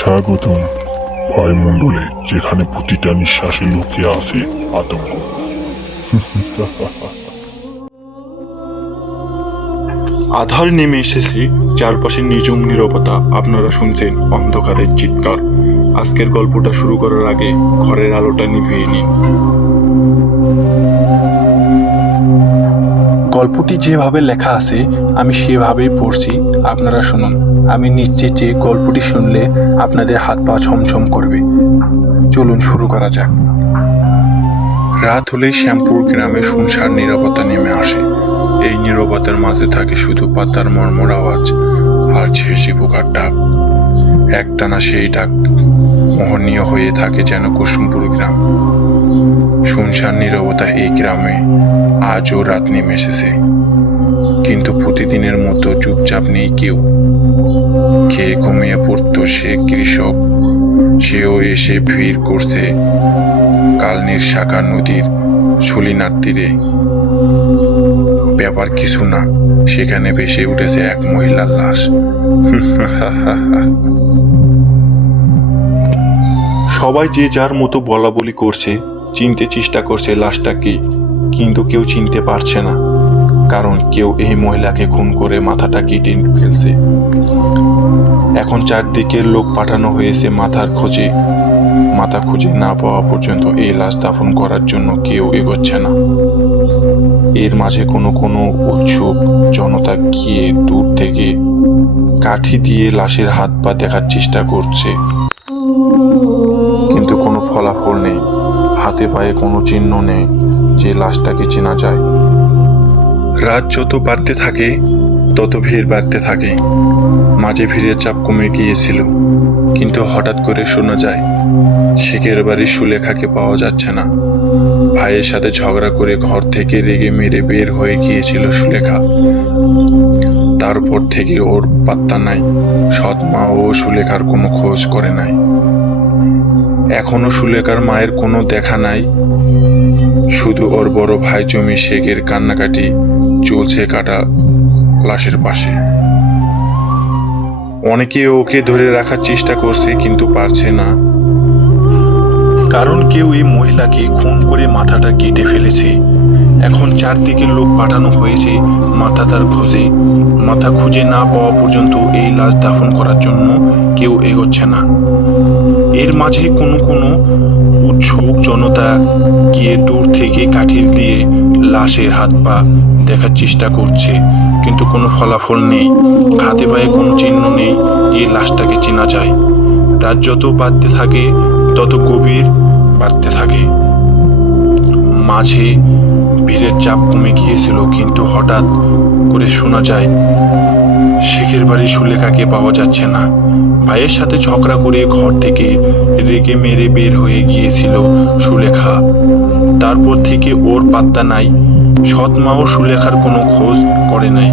স্বাগতম বায়ুমণ্ডলে, যেখানে প্রতিটা নিঃশ্বাসে লুকিয়ে আছে আতঙ্ক। আধার নেমে এসেছে, চারপাশে নিঝুম নীরবতা। আপনারা শুনছেন অন্ধকারের চিৎকার। আজকের গল্পটা শুরু করার আগে ঘরের আলোটা নিভিয়ে নিন। গল্পটি যেভাবে লেখা আছে আমি সেভাবেই পড়ছি, আপনারা শুনুন। আমি নিশ্চিত যে গল্পটি শুনলে আপনাদের হাত পা ছমছম করবে। চলুন শুরু করা যাক। রাত হলেই শ্যামপুর গ্রামে শুনশান নীরবতা নেমে আসে। এই নীরবতার মাঝে থাকে শুধু পাতার মর্মর আওয়াজ আর ঝেঁঝি পোকার ডাক। একটানা সেই ডাক মোহনীয় হয়ে থাকে যেন কুসুমপুর গ্রাম। শুনশান নীরবতা এই গ্রামে আজও রাত নেমে এসেছে, কিন্তু প্রতিদিনের মতো চুপচাপ নেই কেউ। খেয়ে ঘুমিয়ে পড়তো সে কৃষক, সেও এসে ভিড় করছে কালনীর শাখা নদীর শুলিনার তীরে। ব্যাপার কিছু না, সেখানে ভেসে উঠেছে এক মহিলার লাশ। সবাই যে যার মতো বলা বলি করছে, চিনতে চেষ্টা করছে লাশটা কি, কিন্তু কেউ চিনতে পারছে না, কারণ কেউ এই মহিলাকে খুন করে মাথাটা কেটে ফেলছে। এখন চারদিকের লোক পাঠানো হয়েছে মাথা খুঁজে না পাওয়া পর্যন্ত এই লাশ দাফন করার জন্য কেউ এগোচ্ছে না। এর মাঝে কোনো উৎসুক জনতা গিয়ে দূর থেকে কাঠি দিয়ে লাশের হাত পা দেখার চেষ্টা করছে, কিন্তু কোনো ফলাফল নেই। হাতে পায়ে কোনো চিহ্ন নেই যে লাশটাকে চেনা যায়। রাত যত বাড়তে থাকে তত ভিড় বাড়তে থাকে। মাঝে ভিড়ের চাপ কমে গিয়েছিল, কিন্তু হঠাৎ করে শোনা যায় শেখের বাড়ি সুলেখাকে পাওয়া যাচ্ছে না। ভাইয়ের সাথে ঝগড়া করে ঘর থেকে রেগে মেরে বের হয়ে গিয়েছিল সুলেখা। তারপর থেকে ওর পাত্তা নাই। সৎ মা ও সুলেখার কোনো খোঁজ করে নাই। এখনো সুলেখার মায়ের কোনো দেখা নাই, শুধু ওর বড় ভাই জমি শেখের কান্নাকাটি চলছে কাটা লাশের পাশে। অনেকে ওকে ধরে রাখার চেষ্টা করছে, কিন্তু পারছে না, কারণ কেউ এই মহিলাকে খুন করে মাথাটা কেটে ফেলেছে। এখন চারদিকে লোক পাঠানো হয়েছে তার খোঁজে। মাথা খুঁজে না পাওয়া পর্যন্ত এই লাশ দাফন করার জন্য কেউ এগোচ্ছে না। এর মাঝে কোনো উৎসুক জনতা গিয়ে দূর থেকে কাঠি দিয়ে লাশের হাত পা দেখার চেষ্টা করছে, কিন্তু কোনো ফলাফল নেই। হাতে পায়ে কোনো চিহ্ন নেই যে লাশটাকে চেনা যায়। রাত যত বাড়তে থাকে তত গভীর বাড়তে থাকে। মাঝে ভিড়ের চাপ কমে গিয়েছিল, কিন্তু হঠাৎ করে শোনা যায় শেখের বাড়ি সুলেখাকে পাওয়া যাচ্ছে না। ভাইয়ের সাথে ঝগড়া করে ঘর থেকে রেগে মেরে বের হয়ে গিয়েছিল সুলেখা। তারপর থেকে ওর পাত্তা নাই। সৎ মাও সুলেখার কোনো খোঁজ করে নাই।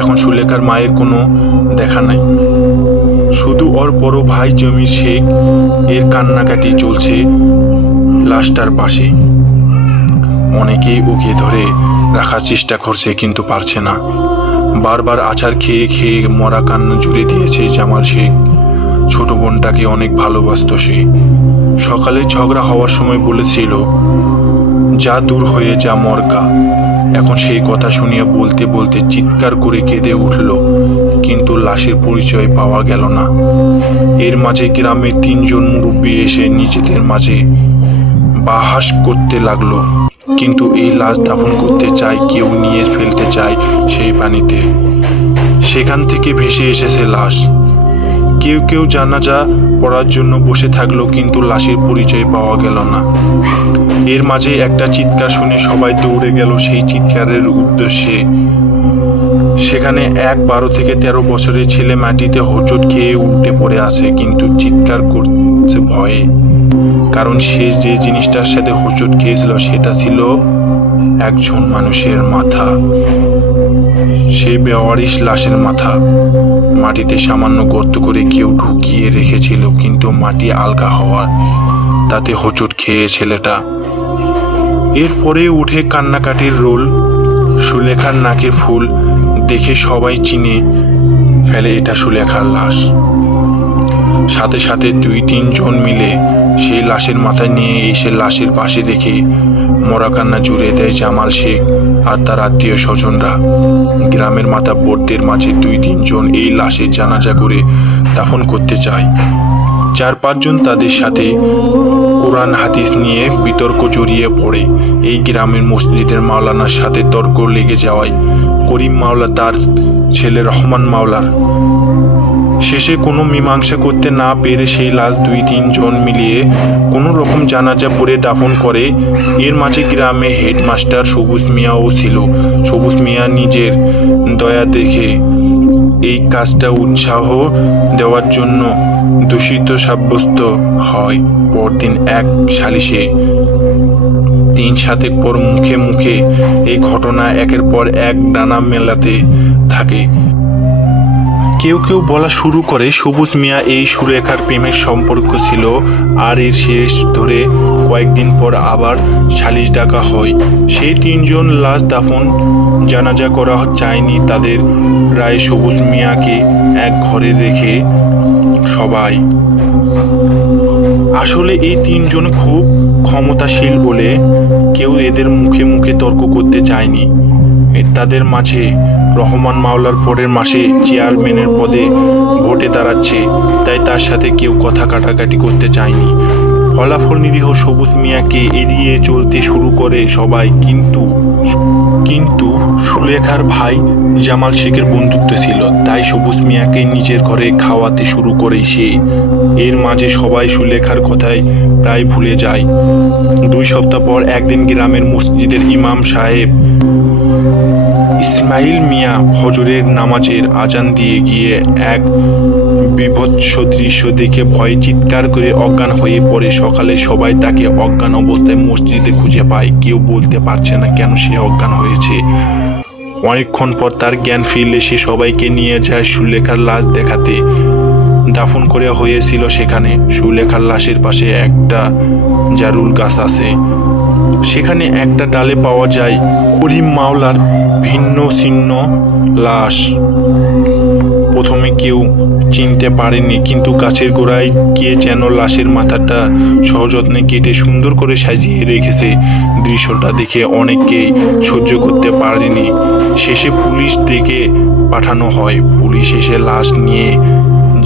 এখন সুলেখার মায়ের কোনো দেখা নাই, শুধু ওর বড় ভাই জমি শেখ এর কান্নাকাটি চলছে লাশটার পাশে। অনেকেই ওকে ধরে রাখার চেষ্টা করছে, কিন্তু পারছে না। বারবার আছাড় খেয়ে খেয়ে মরা কান্না জুড়ে দিয়েছে জামাল শেখ। ছোট বোনটাকে অনেক ভালোবাসত সে। সকালে ঝগড়া হওয়ার সময় বলেছিল, যা দূর হয়ে যা মরগা। এখন সেই কথা শুনিয়া বলতে বলতে চিৎকার করে কেঁদে উঠল, কিন্তু লাশের পরিচয় পাওয়া গেল না। এর মাঝে গ্রামের 3 জন মুরব্বী এসে নিজেদের মাঝে বাহাস করতে লাগলো, কিন্তু এই লাশ দাফন করতে চায়, কেউ নিয়ে ফেলতে চায় সেই পানিতে। সেখান থেকে ভেসে এসেছে লাশ। কেউ জানাজা পড়ার জন্য বসে থাকলো, কিন্তু লাশের পরিচয় পাওয়া গেল না। এর মাঝে একটা চিৎকার শুনে সবাই দৌড়ে গেল সেই চিৎকারের উদ্দেশ্যে। সেখানে এক 12 থেকে 13 বছরের ছেলে মাটিতে হোঁচট খেয়ে উল্টে পড়ে আছে, কিন্তু চিৎকার করছে ভয়ে, কারণ সে যে জিনিসটার সাথে হোঁচট খেয়েছিল সেটা ছিল একজন মানুষের মাথা। সেই বেওয়ারিশ লাশের মাথা মাটিতে সামান্য গর্ত করে কেউ ঢুকিয়ে রেখেছিল, কিন্তু মাটি আলগা হওয়ার তাতে হোঁচট খেয়ে ছেলেটা। এরপরে উঠে কান্নাকাটির রোল। সুলেখার নাকের ফুল দেখে সবাই চিনে ফেলে এটা সুলেখার লাশ। সাথে সাথে 2-3 জন মিলে সেই লাশের মাথায় নিয়ে এসে লাশের পাশে রেখে মরা কান্না জুড়ে দেয় জামাল শেখ আর তার আত্মীয় স্বজনরা। গ্রামের মাতাব্বরদের মাঝে 2-3 জন এই লাশের জানাজা করে দাফন করতে চায়। 4-5 জন তাদের সাথে কোরআন হাদিস নিয়ে বিতর্ক জড়িয়ে পড়ে। এই গ্রামের মসজিদের মাওলানার সাথে তর্ক লেগে যাওয়ায় করিম মাওলা তার ছেলে রহমান মাওলার শেষে কোনো মীমাংসা করতে না পেরে সেই লাশ 2-3 জন মিলিয়ে কোনো রকম জানাজা পড়ে দাফন করে। এর মাঝে গ্রামে হেডমাস্টার সবুজ মিয়াও ছিল। সবুজ মিয়া নিজের দয়া দেখে এই কাজটা উৎসাহ দেওয়ার জন্য দূষিত সাব্যস্ত হয়। পরদিন এক সালিশে 3 শতক পর মুখে মুখে এই ঘটনা একের পর এক ডানা মেলাতে থাকে। কেউ কেউ বলা শুরু করে সবুজ মিয়া এই সুলেখার প্রেমের সম্পর্ক ছিল। আর এর শেষ ধরে কয়েকদিন পর আবার সালিশ ডাকা হয়। সেই 3 জন লাশ দাফন জানাজা করা চায়নি। তাদের রায় সবুজ মিয়াকে এক ঘরে রেখে সবাই। আসলে এই 3 জন খুব ক্ষমতাশীল বলে কেউ এদের মুখে মুখে তর্ক করতে চায়নি। তাদের মাঝে রহমান মাওলার পরের মাসে চেয়ারম্যানের পদে ভোটে দাঁড়াচ্ছে, তাই তার সাথে কেউ কথা কাটাকাটি করতে চায়নি। ফলাফল নিরীহ সবুজ মিয়াকে এড়িয়ে চলতে শুরু করে সবাই। কিন্তু সুলেখার ভাই জামাল শেখের বন্ধুত্ব ছিল, তাই সবুজ মিয়াকে নিজের ঘরে খাওয়াতে শুরু করে সে। এর মাঝে সবাই সুলেখার কথায় প্রায় ভুলে যায়। 2 সপ্তাহ পর একদিন গ্রামের মসজিদের ইমাম সাহেব ইসমাইল মিয়া ফজরের নামাজের আজান দিয়ে গিয়ে এক বিভৎস দৃশ্য দেখে ভয়ে চিৎকার করে অজ্ঞান হয়ে পড়ে। সকালে সবাই তাকে অজ্ঞান অবস্থায় মসজিদে খুঁজে পায়। কেউ বলতে পারছে না কেন সে অজ্ঞান হয়েছে। অনেকক্ষণ পর তার জ্ঞান ফিরলে সে সবাইকে নিয়ে যায় সুলেখার লাশ দেখাতে। দাফন করে হয়েছিল সেখানে। সুলেখার লাশের পাশে একটা জারুল গাছ আছে। সেখানে একটা ডালে পাওয়া যায় করিম মাওলার ভিন্ন ছিন্ন লাশ। প্রথমে কেউ চিনতে পারেনি, কিন্তু গাছের গোড়ায় কে যেন লাশের মাথাটা সযত্নে কেটে সুন্দর করে সাজিয়ে রেখেছে। দৃশ্যটা দেখে অনেকেই সহ্য করতে পারেনি। শেষে পুলিশ ডেকে পাঠানো হয়। পুলিশ এসে লাশ নিয়ে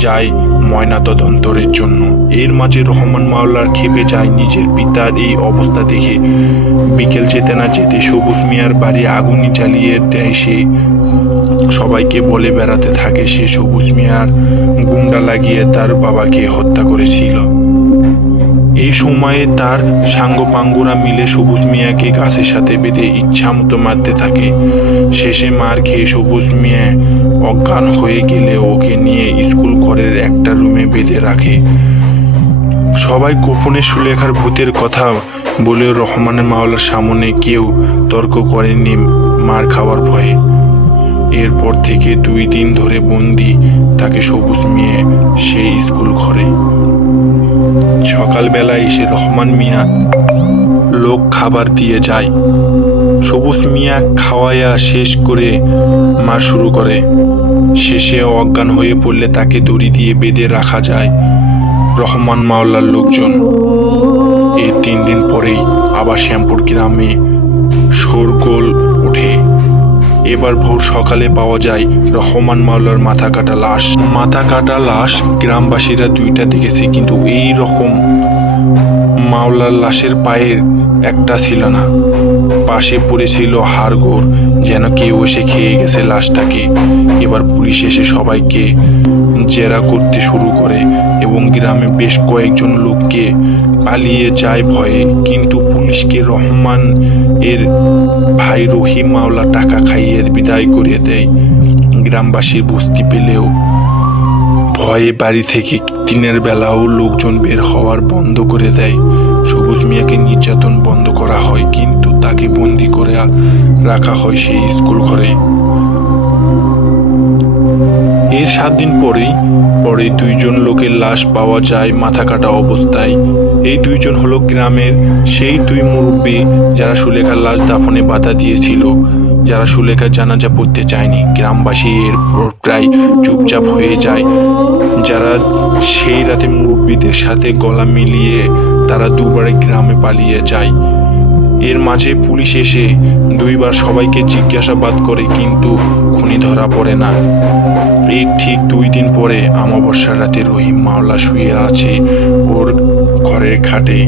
যায় ময়নাতদন্তের জন্য। এর মাঝে রহমান মাওলার খেপে যায় নিজের পিতার এই অবস্থা দেখে। বিকেল যেতে না যেতে সবুজ মিয়ার বাড়ি আগুনি জ্বালিয়ে দেয় সে। সবাইকে বলে বেড়াতে থাকে সে সবুজ মিয়ার গুন্ডা লাগিয়ে তার বাবাকে হত্যা করেছিল। এই সময়ে তার সাঙ্গপাঙ্গুরা মিলে সবুজ মিয়াকে গাছের সাথে বেঁধে ইচ্ছা মতো মারতে থাকে। শেষে মার খেয়ে সবুজ মিয়া অজ্ঞান হয়ে গেলে ওকে নিয়ে স্কুল ঘরের একটা রুমে বেঁধে রাখে। সবাই গোপনে সুলেখার ভূতের কথা বলে রহমান মাওলার সামনে কেউ তর্ক করেনি মার খাওয়ার ভয়ে। এরপর থেকে 2 দিন ধরে বন্দি তাকে সবুজ মিয়া সেই স্কুল ঘরে। সকালবেলা এসে রহমান মিয়া লোক খাবার দিয়ে যায়। সবুজ মিয়া খাওয়াইয়া শেষ করে মার শুরু করে। শেষে অজ্ঞান হয়ে পড়লে তাকে দড়ি দিয়ে বেঁধে রাখা যায় রহমান মাওলার লোকজন। এই 3 দিন পরেই আবার শ্যামপুর গ্রামে শোরগোল ওঠে। এবার ভোর সকালে পাওয়া যায় রহমান মাওলার মাথা কাটা লাশ। গ্রামবাসীরা 2টা দেখেছে, কিন্তু এই রকম মাওলার লাশের পায়ের একটা ছিল না। পাশে পড়েছিল হাড়গোড়, যেন কেউ এসে খেয়ে গেছে লাশটাকে। এবার পুলিশ এসে সবাইকে জেরা করতে শুরু করে এবং গ্রামে বেশ কয়েকজন লোককে পালিয়ে যায় ভয়ে। কিন্তু পুলিশকে রহমান এর ভাই রহিম মাওলা টাকা খাইয়ে বিদায় করে দেয়। গ্রামবাসী বুঝতে পেলেও ভয়ে বাড়ি থেকে দিনের বেলাও লোকজন বের হওয়ার বন্ধ করে দেয়। সবুজ মিয়াকে নির্যাতন বন্ধ করা হয়, কিন্তু তাকে বন্দি করে রাখা হয় সেই স্কুল ঘরে। এর 7 দিন পরে 2 জন লোকের লাশ পাওয়া যায় মাথা কাটা অবস্থায়। এই 2 জন হলো গ্রামের সেই 2 মুরব্বী যারা সুলেখার লাশ দাফনে বাধা দিয়েছিল। যারা সুলেখার জানাজা পড়তে চায়নি। গ্রামবাসী এরপর প্রায় চুপচাপ হয়ে যায়। যারা সেই রাতে মুরব্বীদের সাথে গলা মিলিয়ে তারা দুবারে গ্রামে পালিয়ে যায়। এর মাঝে পুলিশ এসে দুইবার সবাইকে জিজ্ঞাসাবাদ করে, কিন্তু খুনি ধরা পড়ে না। এই ঠিক 2 দিন পরে অমাবস্যার রাতে রহিম মাওলা শুয়ে আছে ওর ঘরের খাটে।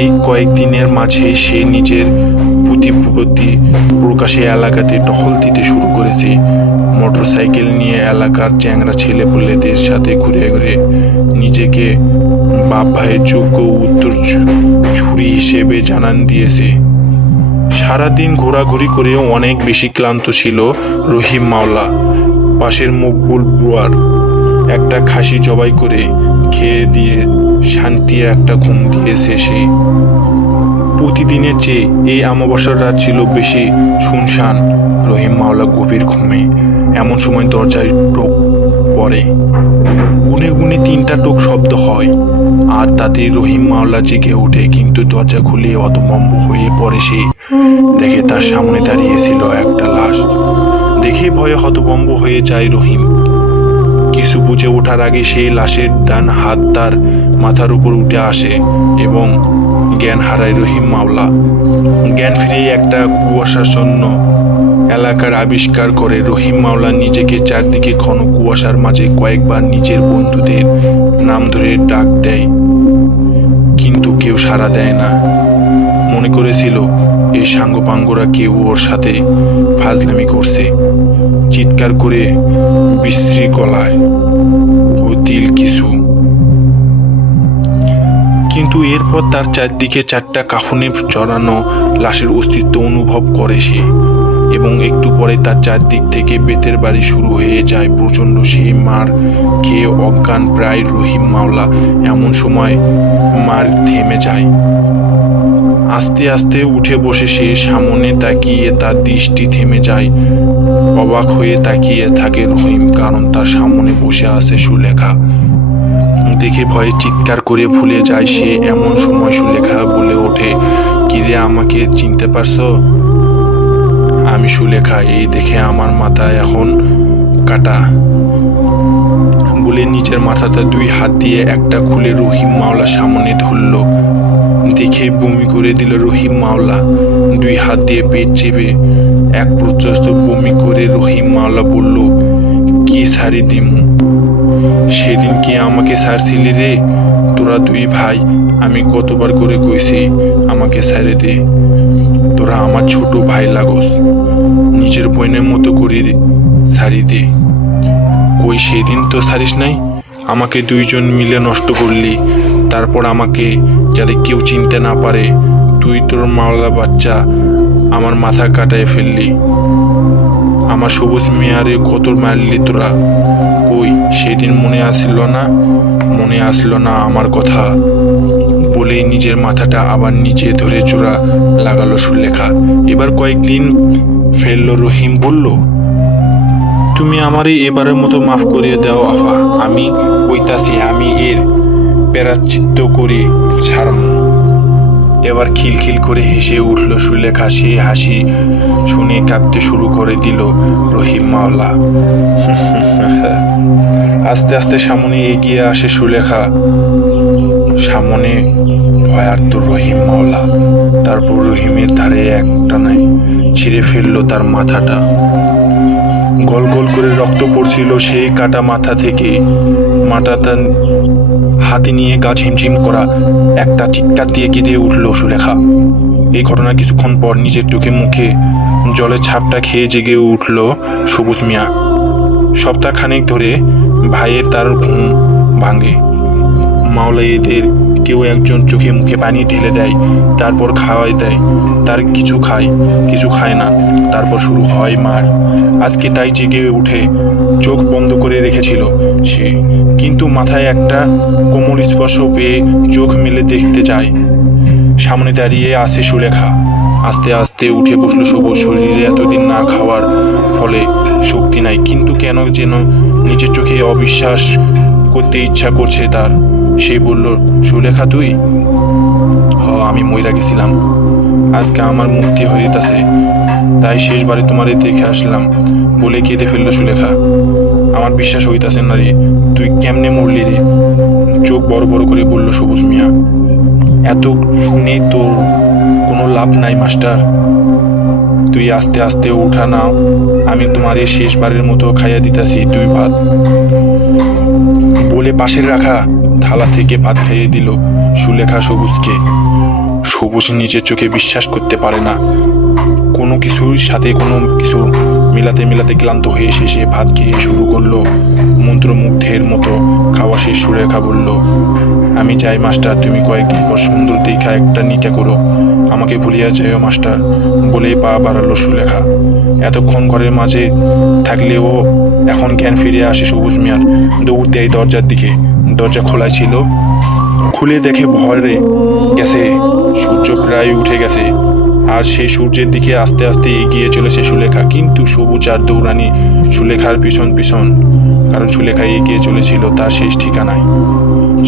এই কয়েকদিনের মাঝে সে নিজের প্রতিপত্তি প্রকাশে এলাকাতে টহল দিতে শুরু করেছে। মোটরসাইকেল নিয়ে এলাকার চ্যাংরা ছেলেপুলেদের সাথে ঘুরে ঘুরে নিজেকে বাপ ভাইয়ের যোগ্য উত্তর ছুরি হিসেবে জানান দিয়েছে। সারাদিন ঘোরাঘুরি করে অনেক বেশি ক্লান্ত ছিল রহিম মাওলা। পাশের মকবুল বুয়ার একটা খাসি জবাই করে খেয়ে দিয়ে শান্তি একটা ঘুম দিয়েছে সে। প্রতিদিনের চেয়ে এই অমাবস্যার রাত ছিল বেশি শুনশান। রহিম মাওলা গভীর ঘুমে। এমন সময় দরজায় টোক পড়ে। গুনে গুনে 3টা টোক শব্দ হয়, আর তাতে রহিম মাওলা জেগে ওঠে। কিন্তু দরজা খুলে হতভম্ব হয়ে পড়ে সে। দেখে তার সামনে দাঁড়িয়েছিল একটা লাশ। দেখে ভয়ে হতভম্ব হয়ে যায় রহিম। কিছু বুঝে ওঠার আগে সেই লাশের ডান হাত তার মাথার উপর উঠে আসে এবং জ্ঞান হারায় রহিম মাওলা। জ্ঞান ফিরে একটা কুয়াশাচ্ছন্ন এলাকার আবিষ্কার করে। রহিম মাওলা নিজেকে চারদিকে ঘন কুয়াশার মাঝে কয়েকবার নিজের বন্ধুদের নাম ধরে ডাক দেয়, কিন্তু কেউ সাড়া দেয় না। মনে করেছিল এই সাঙ্গপাঙ্গরা কেউ ওর সাথে ফাজলামি করছে। চিৎকার করে বিশ্রী গলায় ও দিল কিছু। কিন্তু এরপর তার চারদিকে 4টা কাফনে জড়ানো লাশের অস্তিত্ব অনুভব করে সে, এবং একটু পরে তার চারদিক থেকে বেতের বাড়ি শুরু হয়ে যায়। প্রচণ্ড সেই মার খেয়ে অজ্ঞান প্রায় রহিম মাওলা। এমন সময় মার থেমে যায়। আস্তে আস্তে উঠে বসে সে সামনে তাকিয়ে তার দৃষ্টি থেমে যায়। অবাক হয়ে তাকিয়ে থাকে রহিম, কারণ তার সামনে বসে আছে সুলেখা। দেখে ভয়ে চিৎকার করে ভুলে যায় সে। এমন সময় সুলেখা বলে ওঠে, কিরে, আমাকে চিনতে পারছো? আমি সুলেখা। এই দেখে আমার মাথা এখন কাটা। বলে নিজের মাথাটা 2 হাত দিয়ে একটা খুলে রহিম মাওলার সামনে ধরল। দেখে বমি করে দিল রহিম মাওলা। 2 হাত দিয়ে পেট চেপে এক প্রচস্ত বমি করে রহিম মাওলা বলল, কি সারি দিমু? সেদিন কি আমাকে ছাড়ছিলি রে? তোরা 2 ভাই, আমি কতবার করে কইছি আমাকে ছেড়ে দে। তোরা আমার ছোট ভাই লাগস, নিজের বোনের মতো করে ছাড়ি দে। কই সেদিন তো ছাড়িস নাই, আমাকে 2 জন মিলে নষ্ট করলি। তারপর আমাকে যাতে কেউ চিনতে না পারে তুই তোর মাওলা বাচ্চা আমার মাথা কাটায় ফেললি। আমার সবুজ মেয়ারে কত মারলি তোরা। কই সেদিন মনে আসলো না আমার কথা? বলেই নিজের মাথাটা আবার নিচে ধরে জোড়া লাগালো সুলেখা। এবার কয়েকদিন ফেললো রহিম বলল, তুমি আমারই এবারের মতো মাফ করিয়ে দাও আফা। আমি কইতাছি আমি এর প্রায়শ্চিত্ত করে ছাড়ব। এবার খিলখিল করে হেসে উঠল সুলেখা। সে হাসি শুনে কাঁদতে শুরু করে দিল রহিম মাওলা। আস্তে আস্তে সামনে এগিয়ে আসে সুলেখা। সামনে ভয়ার্ত রহিম মাওলা। তারপর রহিমের ধারে একটানায় ছিঁড়ে ফেললো তার মাথাটা। গল গল করে রক্ত পড়ছিল সেই কাটা মাথা থেকে। মাথাটা হাতে নিয়ে গা ঝিমঝিম করা একটা চিৎকার দিয়ে কেঁদে উঠল সুলেখা। এই ঘটনার কিছুক্ষণ পর নিজের চোখে মুখে জলের ছাপটা খেয়ে জেগে উঠল সবুজ মিয়া। সপ্তাহখানেক ধরে ভাইয়ের তার ঘুম ভাঙে। মাওলা এদের কেউ একজন চোখে মুখে পানি ঢেলে দেয়, তারপর খাওয়াই দেয়। তার কিছু খায়, কিছু খায় না। তারপর শুরু হয় মার। আজকে তাই জেগে উঠে চোখ বন্ধ করে রেখেছিল সে, কিন্তু মাথায় একটা কোমল স্পর্শ পেয়ে চোখ মেলে দেখতে যায়। সামনে দাঁড়িয়ে আছে সুলেখা। আস্তে আস্তে উঠে বসলো সবুজ। শরীরে এতদিন না খাওয়ার ফলে শক্তি নাই, কিন্তু কেন যেন নিজের চোখে অবিশ্বাস করতে ইচ্ছা করছে তার। সে বলল, সুলেখা তুই? আমি মইরা গেছিলাম, আজকে আমার মুক্তি হইতাছে। তাই শেষবারে তোমারে দেখে আসলাম বলে কেঁদে ফেললো সুলেখা। আমার বিশ্বাস হইতাছে না রে, তুই কেমনে মরলি রে? চোখ বড় বড় করে বলল সবুজ মিয়া। এত শুনে তোর কোনো লাভ নাই মাস্টার, তুই আস্তে আস্তে উঠা নাও, আমি তোমার এই শেষবারের মতো খাইয়া দিতাছি 2 ভাত। বলে পাশের রাখা থালা থেকে ভাত খাইয়ে দিল সুলেখা সবুজকে। সবুজ নিজের চোখে বিশ্বাস করতে পারে না, কোনো কিছুর সাথে কোনো কিছু মিলাতে মিলাতে ক্লান্ত হয়ে শেষে ভাত খেয়ে শুরু করলো মন্ত্রমুগ্ধের মতো খাওয়া শেষ। সুলেখা বলল, আমি চাই মাস্টার তুমি কয়েকদিন পর সুন্দর দেখা একটা নিকা করো, আমাকে ভুলিয়া যাইও মাস্টার। বলেই পা বাড়ালো সুলেখা। এতক্ষণ ঘরের মাঝে থাকলেও এখন জ্ঞান ফিরে আসে সবুজ মিয়ার। দৌড় দেয় দরজার দিকে। দরজা খোলা ছিল, খুলে দেখে ভরে গেছে, সূর্য প্রায় উঠে গেছে আর সেই সূর্যের দিকে আস্তে আস্তে এগিয়ে চলেছে সুলেখা। কিন্তু সবুজ আর দৌড়ানি সুলেখার পিছন পিছন, কারণ সুলেখা এগিয়ে চলেছিল তার শেষ ঠিকানায়,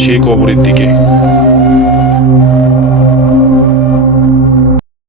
সেই কবরের দিকে।